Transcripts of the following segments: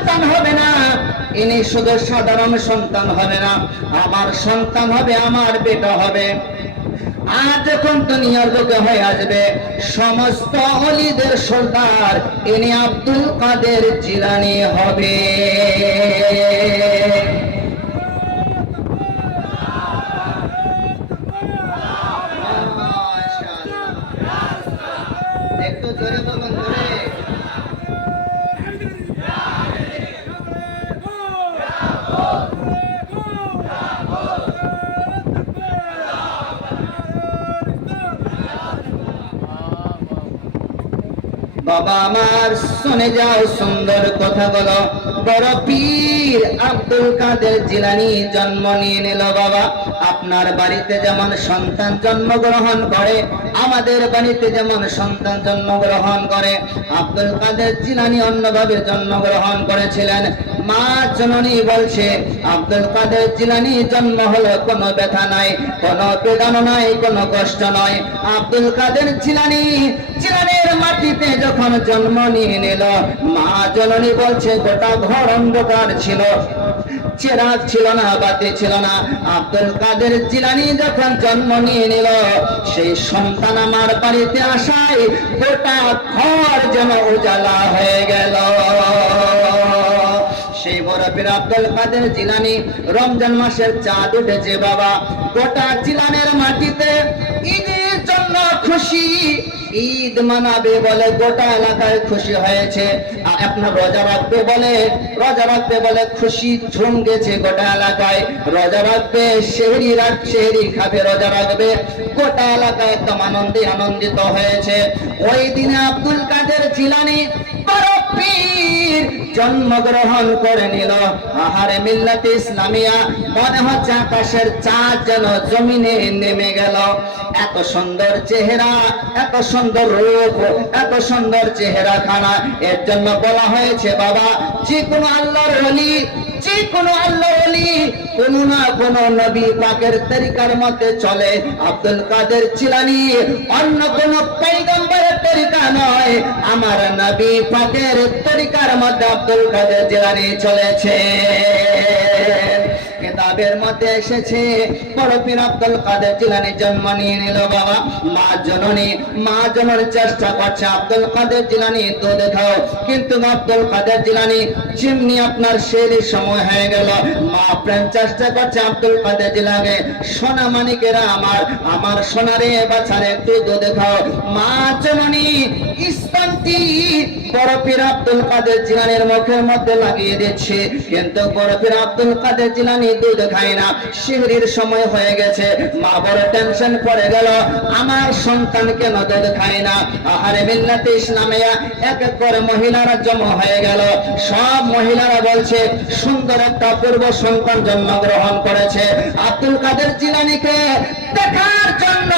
সন্তান হবে না, ইনি শুধু সাধারণ সন্তান হবে না, আমার সন্তান হবে, আমার বেটা হবে। আর যখন দুনিয়ার বুকে হয়ে আসবে সমস্ত ওলিদের সর্দার, ইনি আব্দুল কাদের জিলানী হবে। একটু জোরে বলুন, জোরে। বাবা আমার শুনে যাও সুন্দর কথাগুলো। বড় পীর আব্দুল কাদের জিলানী জন্ম নিয়ে নিল। বাবা, আপনার বাড়িতে যেমন সন্তান জন্মগ্রহণ করে, আমাদের বাড়িতে যেমন সন্তান জন্মগ্রহণ করে, আব্দুল কাদের জিলানী অন্যভাবে জন্মগ্রহণ করেছিলেন। মা জননী বলছে আব্দুল কাদের জিলানী জন্ম হলো কোনো ব্যথা নাই, কোনো বেদনা নাই, কোনো কষ্ট নয়। আব্দুল কাদের জিলানীর মাটিতে যখন জন্ম নিয়ে নিল, মা জননী বলছে গোটা ঘর অন্ধকার ছিল, চেরাগ ছিল না, বাতি ছিল না। আব্দুল কাদের জিলানী যখন জন্ম নিয়ে নিল, সেই সন্তান আমার বাড়িতে আসায় গোটা ঘর যেন উজালা হয়ে গেল। সেই বড় পীর আব্দুল কাদের জিলানী রমজান মাসের চাঁদ উঠেছে বাবা, গোটা জিলানের মাটিতে ঈদের জন্য খুশি, ঈদ মানাবে বলে গোটা এলাকায় খুশি হয়েছে। আপনার রোজা রাখবে বলে খুশি ঝুম গেছে গোটা এলাকায়। রোজা রাখবে, সেহরি খাবে, রোজা রাখবে, গোটা এলাকায় একদম আনন্দিত হয়েছে। ওই দিনে আব্দুল কাদের জিলানী বড় পীর জন্মগ্রহণ করে নিল। আহারে মিল্লাতে ইসলামিয়া, মনে হচ্ছে আকাশের চাঁদ যেন জমিনে নেমে গেল। এত সুন্দর চেহারা, এত সুন্দর রূপ, এত সুন্দর চেহারা খানা। এর জন্য বলা হয়েছে বাবা, যে কোনো আল্লাহর ওলি, যে কোনো আল্লাহর ওলি কোন না কোন নবী পাকের তরিকার মতে চলে। আব্দুল কাদের জিলানী অন্য কোন পয়গম্বরের তরিকা নয়, আমার নবী পাকের তরিকার মধ্যে আব্দুল কাদের জিলানী চলেছে। কিতাবের মধ্যে এসেছে বড় পীর আব্দুল কাদের জিলানী জন্ম নিয়ে নিল বাবা। মা জননী চেষ্টা করছে আব্দুল কাদের জিলানী দুধ খাও, কিন্তু আব্দুল কাদের জিলানী যেমনি আপনার সেই সময় হয়ে গেল, মা প্রাণ চেষ্টা করছে আব্দুল কাদের জিলানী, সোনা মানিকেরা আমার সোনারে বাছারে একটু দুধ খাও। মা জননী স্তনটি বড় পীর আব্দুল কাদের জিলানীর মুখের মধ্যে লাগিয়ে দিচ্ছে, কিন্তু বড় পীর আব্দুল কাদের জিলানী দুধ খায় না। সেহরির সময় হয়ে গেছে, মা বড় টেনশন পড়ে গেল, আমার সন্তান কেন দুধ খায় না। আহারে মিল্লাতে ইসলামিয়া, এক এক করে মহিলারা জমা হয়ে গেল। সব মহিলারা বলছে সুন্দর একটা পূর্ব সন্তান জন্মগ্রহণ করেছে। আব্দুল কাদের জিলানীকে দেখার জন্য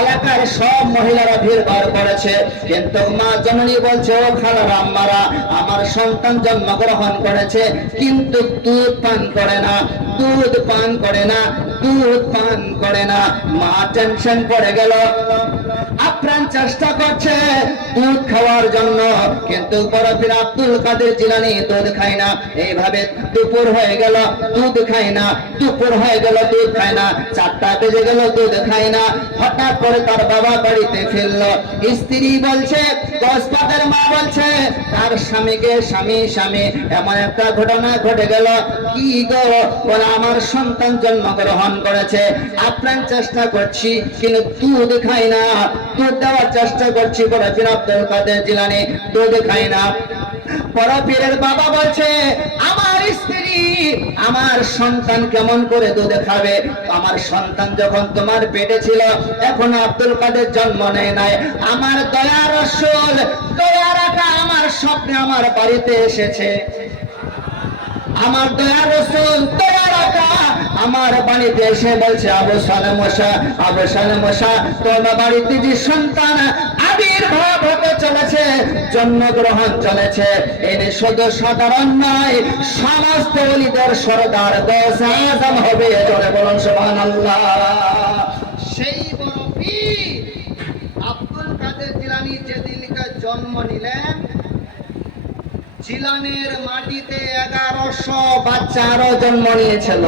এলাকার সব মহিলারা ভিড় বার করেছে, কিন্তু মা জননী বলছে ও খালারা আম্মারা, আমার সন্তান জন্মগ্রহণ করেছে কিন্তু দুধ পান করে না, দুধ পান করে না, দুধ পান করে না। মা টেনশন পড়ে গেল, আপ্রাণ চেষ্টা করছে দুধ খাওয়ার জন্য, কিন্তু বড় পীর আব্দুল কাদের জিলানী দুধ খায় না। এইভাবে দুপুর হয়ে গেল, দুধ খায় না, দুপুর হয়ে গেল, দুধ খায় না, 4টা বেজে গেল, দুধ খায় না। হঠাৎ করে তার বাবা বাড়িতে ফিরল, স্ত্রী বলছে, দশপাতের মা বলছে তার স্বামীকে, স্বামী এমন একটা ঘটনা ঘটে গেল। কি গো? বলে আমার সন্তান জন্মগ্রহণ করেছে, আপ্রাণ চেষ্টা করছি কিন্তু দুধ খাই না, দুধ দেওয়ার চেষ্টা করছি, বড় পীর আব্দুল কাদের জিলানী দুধ খাই না। বড় পীরের বাবা বলছে আমার স্ত্রী, আমার সন্তান কেমন করে দুধ খাবে? আমার সন্তান যখন তোমার পেটে ছিল, এখন আব্দুল কাদের জন্ম নেয় নাই। আমার দয়ার রাসূল, দয়া রাখা আমার স্বপ্নে আমার বাড়িতে এসেছে, আমার দয়ার রাসূল দয়া রাখা আমার বাড়িতে এসে বলছে আবু সালেম মশা, তোমার বাড়িতে যে সন্তান আবির্ভাব হতে চলেছে, জন্মগ্রহণ চলেছে, এনে শুধু সাধারণ নয়, সমস্ত ওলিদের সরদার গৌসে আজম হবে। জোরে বলুন সুবহানাল্লাহ। সেই বড় পীর আব্দুল কাদের জিলানী যেদিনকে জন্ম নিলেন, জিলানের মাটিতে 1100 বাচ্চা আরো জন্ম নিয়েছিল।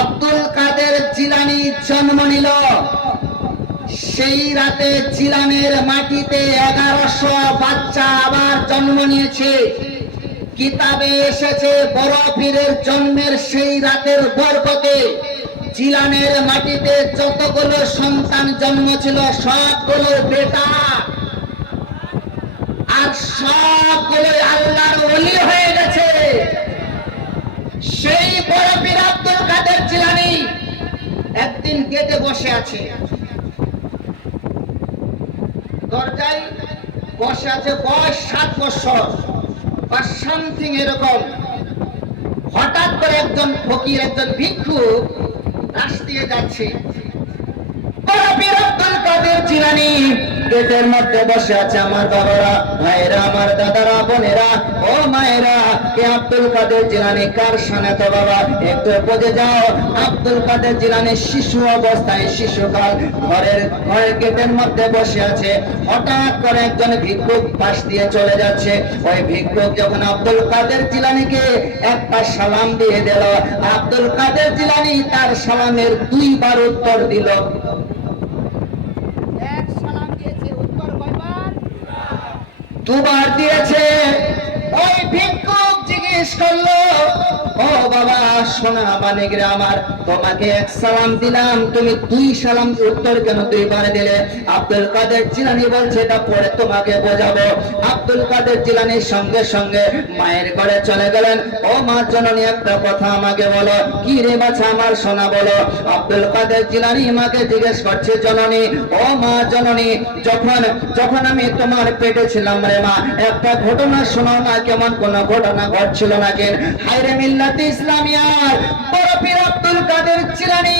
আব্দুল কাদের জিলানী জন্ম নিল, সেই রাতে জিলানের মাটিতে 1100 বাচ্চা আবার জন্ম নিয়েছে। কিতাবে এসেছে বড় পীরের জন্মের সেই রাতের বরকতে জিলানের মাটিতে যতগুলো সন্তান জন্ম ছিল সবগুলো বেটা, আর সবগুলো আল্লাহর ওলি হয়ে গেছে। সেই বড় পীর আব্দুল কাদের জিলানী একদিন গেটে বসে আছে, দরজায় বসে আছে, বয়স 7 বছর বা সামথিং এরকম। হঠাৎ করে একজন ফকির, একজন ভিক্ষু রাস্তা দিয়ে যাচ্ছে। বড় পীর আব্দুল কাদের জিলানী গেটের মধ্যে বসে আছে। আমার বাবারা, ভাইরা, আমার দাদারা, বোনেরা, ও মায়েরা, কে আব্দুল কাদের জিলানী কার শানে তো বাবা একটু বুঝে যাও। আব্দুল কাদের জিলানী শিশু অবস্থায়, শিশুকাল, ঘরের গেটের মধ্যে বসে আছে। হঠাৎ করে একজন ভিক্ষুক পাশ দিয়ে চলে যাচ্ছে। ওই ভিক্ষুক যখন আব্দুল কাদের জিলানীকে একটা সালাম দিয়ে দিল, আব্দুল কাদের জিলানী তার সালামের 2 বার উত্তর দিল। দুবার দিয়েছে। ওই ভিক্ষুক জিজ্ঞেস করলো, ও বাবা সোনা মানিকরে আমার, তোমাকে 1 সালাম দিলাম, তুমি 2 সালাম উত্তর কেন 2 বার দিলে? আব্দুল কাদের জিলানী বলছে, এটা পরে তোমাকে বোঝাবো। আব্দুল কাদের জিলানীর সঙ্গে সঙ্গে মায়ের ঘরে চলে গেলেন। ও মা জননী, একটা কথা আমাকে বলো। কি রে বাছা আমার সোনা, বলো। আব্দুল কাদের জিলানী মাকে জিজ্ঞেস করছে, জননী, ও মা জননী, যখন আমি তোমার পেটে ছিলাম রে মা, একটা ঘটনা শোনাও না, কেমন কোন ঘটনা ঘটছিল নাকি? হায়রে মিল্লাতে ইসলামিয়ার বড় পীর আব্দুল কাদের জিলানী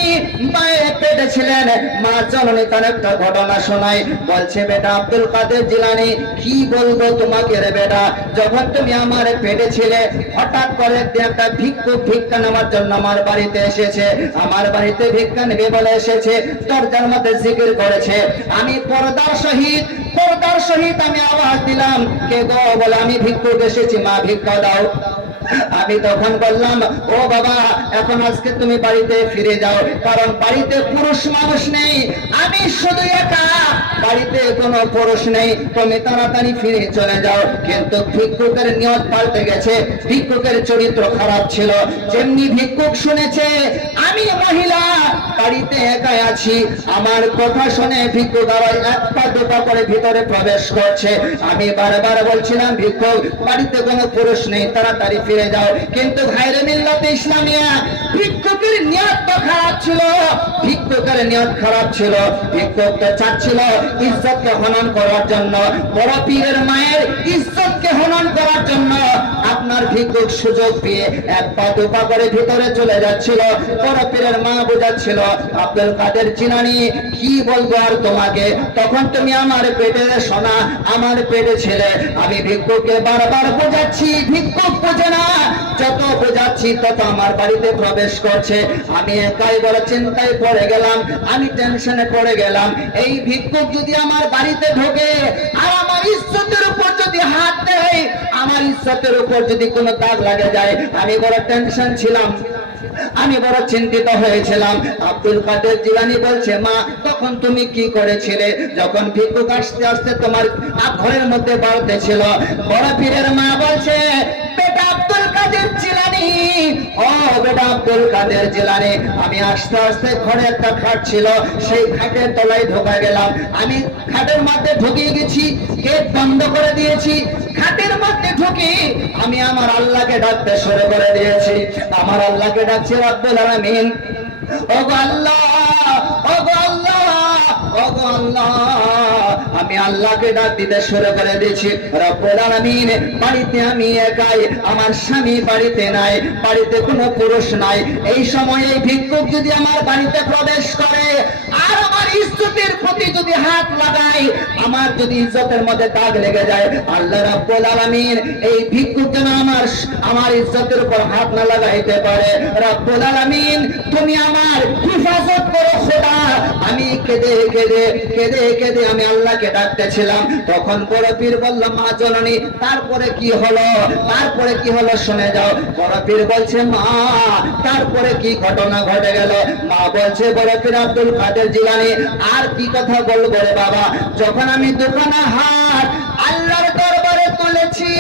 মায়ের পেটে ছিলেন। মা জননী তার একটা ঘটনা শোনায়। বলছে, বেটা আব্দুল কাদের জিলানী, কি বলবো তোমাকে রে বেটা, যখন তুমি আমার পেটে ছিলে হঠাৎ করে একটা ভিক্ষুক ভিক্ষা নেওয়ার জন্য আমার বাড়িতে এসেছে। আমার বাড়িতে ভিক্ষা নেবে বলে এসেছে, দরজার মধ্যে জিকির করেছে। আমি পর্দার সহিত আমি আওয়াজ দিলাম, কে গো? বলে, আমি ভিক্ষুক এসেছি, মা ভিক্ষা দাও। আমি তখন বললাম, ও বাবা, এখন আজকে তুমি বাড়িতে ফিরে যাও, কারণ বাড়িতে পুরুষ মানুষ নেই, আমি শুধু একা, বাড়িতে কোনো পুরুষ নেই, তুমি তাড়াতাড়ি ফিরে চলে যাও। কিন্তু ভিক্ষুকের নিয়ত পাল্টে গেছে, ভিক্ষুকের চরিত্র খারাপ ছিল। যেমনি ভিক্ষুক শুনেছে আমি মহিলা বাড়িতে একাই আছি, আমার কথা শুনে ভিক্ষুক আবার 1 পা 2 পা করে ভিতরে প্রবেশ করছে। আমি বারবার বলছিলাম, ভিক্ষুক বাড়িতে কোনো পুরুষ নেই, তাড়াতাড়ি ফিরে যাও। কিন্তু ভাইরে মিল্লাতে ইসলামিয়া, ভিক্ষুকের নিয়ত তো খারাপ ছিল, ভিক্ষুকের নিয়ত খারাপ ছিল। ভিক্ষুক তো চাচ্ছিল ইজ্জতকে হনন করার জন্য, বড় পীরের মায়ের ইজ্জতকে হনন করার জন্য। আপনার ভিক্ষুক সুযোগ পেয়ে 1 পা 2 পা করে ভিতরে চলে যাচ্ছিল। বড় পীরের মা বোঝাচ্ছিল, আব্দুল কাদের জিলানী, কি বলবো আর তোমাকে, তখন তুমি আমার পেটে সোনা, আমার পেটে ছেলে। আমি ভিক্ষুককে বারবার বোঝাচ্ছি, ভিক্ষুক বোঝে না, যত বোঝাচ্ছি তত আমার বাড়িতে প্রবেশ করছে। আমি একাই বড় চিন্তায় পড়ে গেলাম, আমি টেনশনে পড়ে গেলাম। এই ভিক্ষুক যদি আমার বাড়িতে ঢোকে আর আমার ইজ্জতের উপর যদি হাত দেয়, আমার ইজ্জতের উপর যদি কোনো দাগ লাগে যায়, আমি বড় টেনশন ছিলাম, আমি বড় চিন্তিত হয়েছিলাম। আব্দুল কাদের জিলানী বলছে, মা তখন তুমি কি করেছিলে যখন ভিক্ষুক আস্তে আস্তে তোমার ঘরের মধ্যে বাড়তে ছিল? বড় পীরের মা বলছে, বেটা আব্দুল কাদের জিলানী, ও বেটা আব্দুল কাদের জিলানী, আমি আস্তে আস্তে ঘরে একটা খাট ছিল, সেই খাটের তলায় ঢোকা গেলাম। আমি খাটের মধ্যে ঢুকে গেছি, গেট বন্ধ করে দিয়েছি। খাটের মধ্যে ঢুকে আমি আমার আল্লাহকে ডাকতে শুরু করে দিয়েছি। আমার আল্লাহকে ডাকছি, রব্বুল আলামিন, ওগো আল্লাহ, ওগো আল্লাহ, ওগো আল্লাহ। আমি আল্লাহকে ডাক দিতে শুরু করে দিয়েছি। রব্বুল আলামিন, বাড়িতে আমি একাই, আমার স্বামী বাড়িতে নাই, বাড়িতে কোনো পুরুষ নাই। এই সময়ে ভিক্ষুক যদি আমার বাড়িতে প্রবেশ করে আর আমার ইজ্জতের প্রতি যদি হাত লাগাই, আমার যদি ইজ্জতের মধ্যে দাগ লেগে যায়, আল্লাহ রাব্বুল আলামিন এই ভিক্ষুক যেন আমার ইজ্জতের উপর হাত না লাগাইতে পারে। রাব্বুল আলামিন তুমি আমার হিফাজত করো খোদা। আমি কেঁদে কেঁদে কেঁদে কেঁদে আমি আল্লাহকে ডাকতেছিলাম। তখন বড় পীর বলল, মা জননী তারপরে কি হলো? তারপরে কি হলো শুনে যাও। বড় পীর বলছে, মা তারপরে কি ঘটনা ঘটে গেল? মা বলছে, বড় পীর আব্দুল কাদের জিলানী, আর কি কথা বলবো রে বাবা, যখন আমি দুখানা হাত আল্লাহর দরবারে তুলেছি,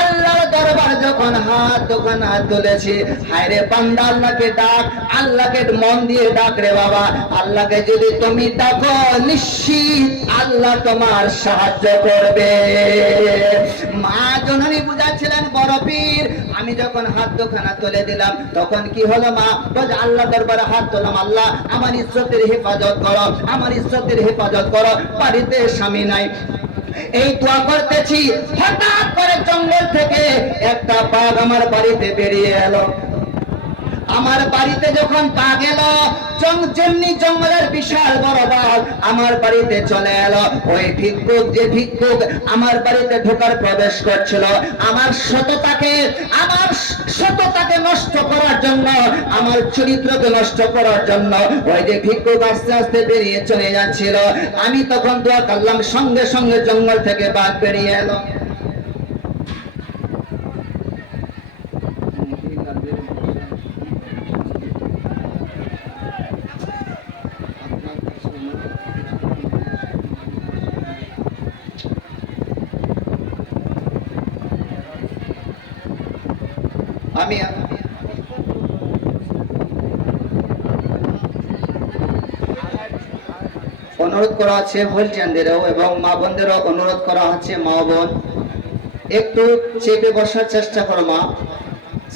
আল্লাহর দরবার যখন হাত দোকানা তুলেছি, হায়রে বান্দা আল্লাহকে ডাক, আল্লাহকে মন দিয়ে ডাক রে বাবা। আল্লাহকে যদি তুমি ডাকো, নিশ্চিত আল্লাহ তোমার সাহায্য করবে। মা জননী বুঝাচ্ছিলেন বড় পীর, আমি যখন হাত দোকানা তুলে দিলাম তখন কি হলো? মা বলে, আল্লাহ দরবারে হাত তোলাম, আল্লাহ আমার ইজ্জতের হেফাজত করো, আমার ইজ্জতের হেফাজত করো। বাড়িতে স্বামী নাই, এই দোয়া করতেছি, হঠাৎ করে জঙ্গল থেকে একটা বাঘ আমার বাড়িতে বেরিয়ে এলো। আমার বাড়িতে যখন বাঘ এলো, যেমনি জঙ্গলের বিশাল বড় বাঘ আমার বাড়িতে চলে এলো, ওই ভিক্ষুক যে ভিক্ষুক আমার বাড়িতে ঢোকার প্রবেশ করছিল, আমার সততাকে নষ্ট করার জন্য, আমার চরিত্রকে নষ্ট করার জন্য ওই যে ভিক্ষুক আস্তে আস্তে বেরিয়ে চলে যাচ্ছিল। আমি তখন দোয়া করলাম, সঙ্গে সঙ্গে জঙ্গল থেকে বাঘ বেরিয়ে এলো। আমি অনুরোধ করা হচ্ছে হোলচান্দেরও এবং মা বোনদেরও অনুরোধ করা হচ্ছে, মা বোন একটু চেপে বসার চেষ্টা করো মা।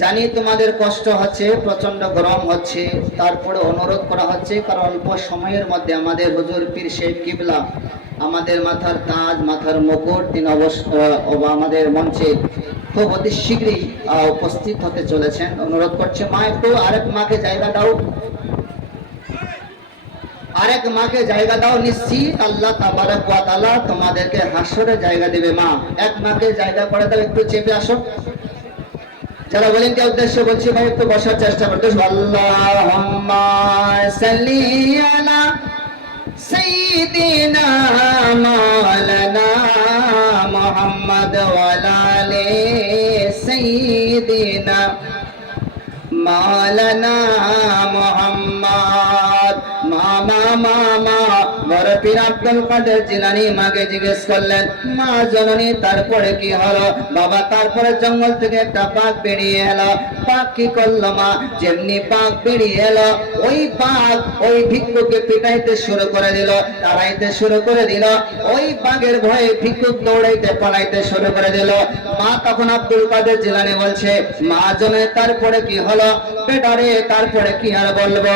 জানি তোমাদের কষ্ট হচ্ছে, প্রচন্ড গরম হচ্ছে, তারপরে অনুরোধ করা হচ্ছে, কারণ অল্প সময়ের মধ্যে আমাদের হুজুর পীর সাহেব কিবলা আমাদের মাথার তাজ, মাথার মুকুট তিনি আমাদের মঞ্চে খুব অতি শীঘ্রই উপস্থিত হতে চলেছেন। অনুরোধ করছে মা, একটু আরেক মাকে জায়গা দাও, আরেক মাকে জায়গা দাও। নিশ্চিত আল্লাহ তাবারক ওয়া তাআলা তোমাদেরকে হাসরে জায়গা দেবে। মা এক মাকে জায়গা করে দাও, একটু চেপে আসো। যারা বলেন কে উদ্দেশ্যে বলছি, ভাই একটু বসার চেষ্টা করতে। আল্লাহুম্মা সাল্লি আলা সাইয়্যিদিনা মাওলানা মুহাম্মদ ওয়া আলা আলি সাইয়্যিদিনা মাওলানা মুহাম্মদ। মা বড় পীর আব্দুল কাদের জিলানী মাকে জিজ্ঞেস করলেন, মা জননী তারপরে কি হলো? বাবা তারপরে জঙ্গল থেকে একটা বাঘ বেরিয়ে এলো। বাঘ কি করলো মা? যেমনি বাঘ বেরিয়ে এলো, ওই বাঘ ওই ভিক্ষুকে পিটাইতে শুরু করে দিল, তাড়াইতে শুরু করে দিল। ওই বাঘের ভয়ে ভিক্ষুক দৌড়াইতে পালাইতে শুরু করে দিল। মা তখন আব্দুল কাদের জিলানী বলছে, মা জননী তারপরে কি হলো? বেটারে তারপরে কি আর বলবো,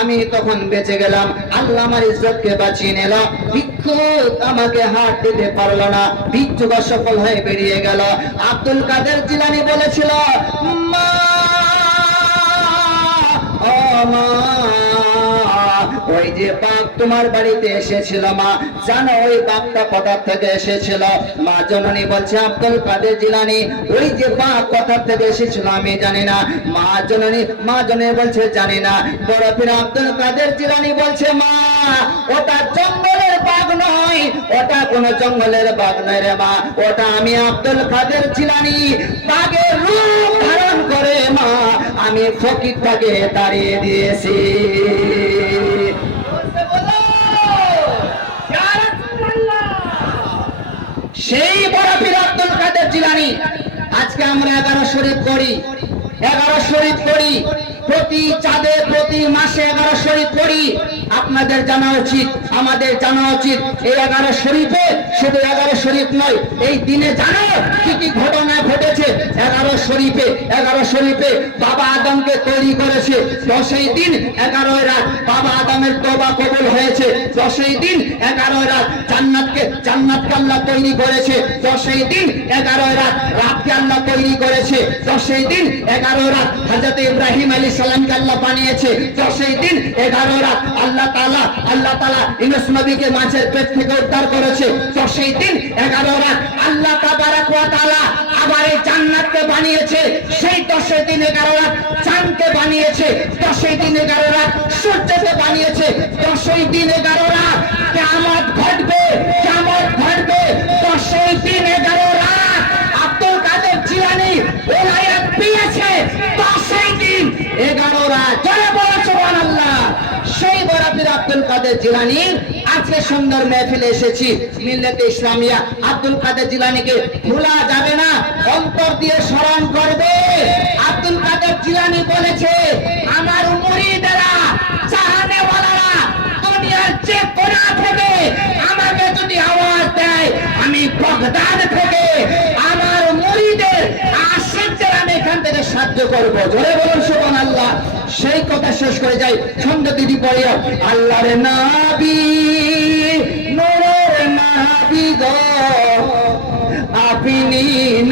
আমি তখন বেঁচে গেলাম, আল্লাহ আমার ইজ্জতকে বাঁচিয়ে নিল। ভিক্ষুক আমাকে হাত দিতে পারলো না, ভিক্ষুক সফল হয়ে বেরিয়ে গেল। আব্দুল কাদের জিলানী বলেছিল, মা ও মা, ওই যে বাঘ তোমার বাড়িতে এসেছিল মা, জানো ওই বাঘটা কোথা থেকে এসেছিল? মা জননী বলছে, আব্দুল কাদের জিলানী ওই যে বাঘ কোথা থেকে এসেছিল আমি জানি না। মা জননী বলছে জানি না। বড় পীর আব্দুল কাদের জিলানী বলছে, মা ওটা জঙ্গলের বাঘ নয়, ওটা কোনো জঙ্গলের বাঘ নয় রে মা, ওটা আমি আব্দুল কাদের জিলানী বাঘের রূপ ধারণ করে মা আমি ফকিরটাকে তাড়িয়ে দিয়েছি। সেই বড় পীর আব্দুল কাদের জিলানী আজকে আমরা 11 শরীফ করি, 11 শরীফ করি, প্রতি চাঁদে প্রতি মাসে 11 শরীফ করি। আপনাদের জানা উচিত, আমাদের জানা উচিত, এই 11 শরীফে শুধু 11 শরীফ নয়, এই দিনে জানো কি কি ঘটনা ঘটেছে। 11 শরীফে বাবা আদমকে তৈরি করেছে 10ই দিন 11 রাত বাবা আদম গোলামের তওবা কবুল হয়েছে। 10ই দিন 11 রাত জান্নাতকে আল্লাহ তৈরি করেছে। 10ই দিন 11 রাত রাতকে আল্লাহ তৈরি করেছে। 10ই দিন 11 রাত হযরত ইব্রাহিম আলাইহিস সালামকে আল্লাহ বানিয়েছে। 10ই দিন 11 রাত আল্লাহ তাআলা ইউনূস নবীকে মাছের পেট থেকে উদ্ধার করেছে। 10ই দিন 11 রাত আল্লাহ তাবারাক ওয়া তাআলা আবার এই জান্নাতকে বানিয়েছে। সেই 10ই দিন 11 রাত চাঁদকে বানিয়েছে। 10ই দিন 11 রাত সূর্যকে বানিয়েছে। 10ই দিন 11 রাত কিয়ামত ঘটবে। 10ই দিন 11 রাত আব্দুল কাদের জিলানী ওলায়াত পেয়েছে। 10ই দিন 11 রাত জোরে বলো সুবহানাল্লাহ। সেই বরাবর আব্দুল কাদের জিলানীর আজকে সুন্দর মেহফিলে এসেছি। মিল্লাতে ইসলামিয়া আব্দুল কাদের জিলানীকে ভোলা যাবে না, অন্তর দিয়ে স্মরণ করবে। আব্দুল কাদের জিলানী বলেছে, আমার মুরিদেরা চাহনেওয়ালারা দুনিয়ার যে কোণা থেকে আমাকে যদি আওয়াজ দেয়, আমি বাগদাদ থেকে আমার মুরিদের আশিকদের আমি এখান থেকে সাহায্য করবো। জোরে বলুন সুবহানাল্লাহ। সেই কথা শেষ করে যাই, ছন্দ দিদি পড়িও। আল্লাহর নবী নূরের নবী গো, আপনি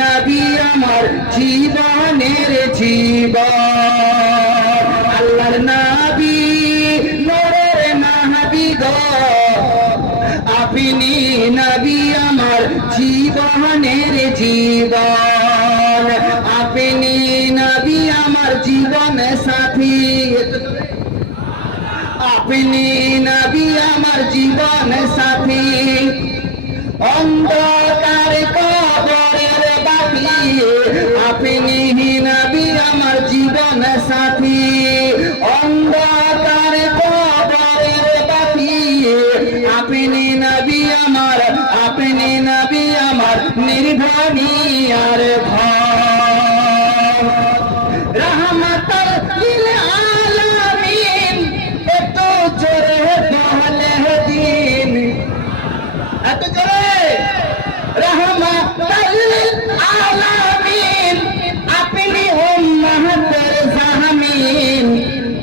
নবী আমার জীবনের জীবন। আল্লাহর নবী নূরের নবী গো, আপনি নবী আমার জীবনের জীবন। আপনি নবী আমার জীবন সাথী। আপনি নবী আমার জীবন সাথী। অন্ধকার কবরের বাতি, আপনি নবী আমার জীবন সাথী। অন্ধকার কবরের বাতি, আপনি নবী আমার নির্ভনী আর ভয়। রহমতুল লিল আলামিন একটু জোরে বলে দিন, এত জোরে। রহমতুল লিল আলামিন আপনি উম্মতের জামিন,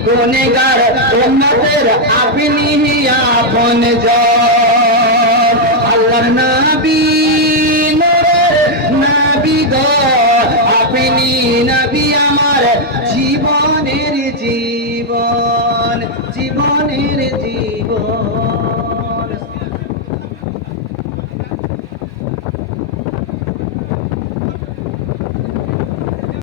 গুনেহগার উম্মতের আপনি আপনজন। আল্লাহর নবী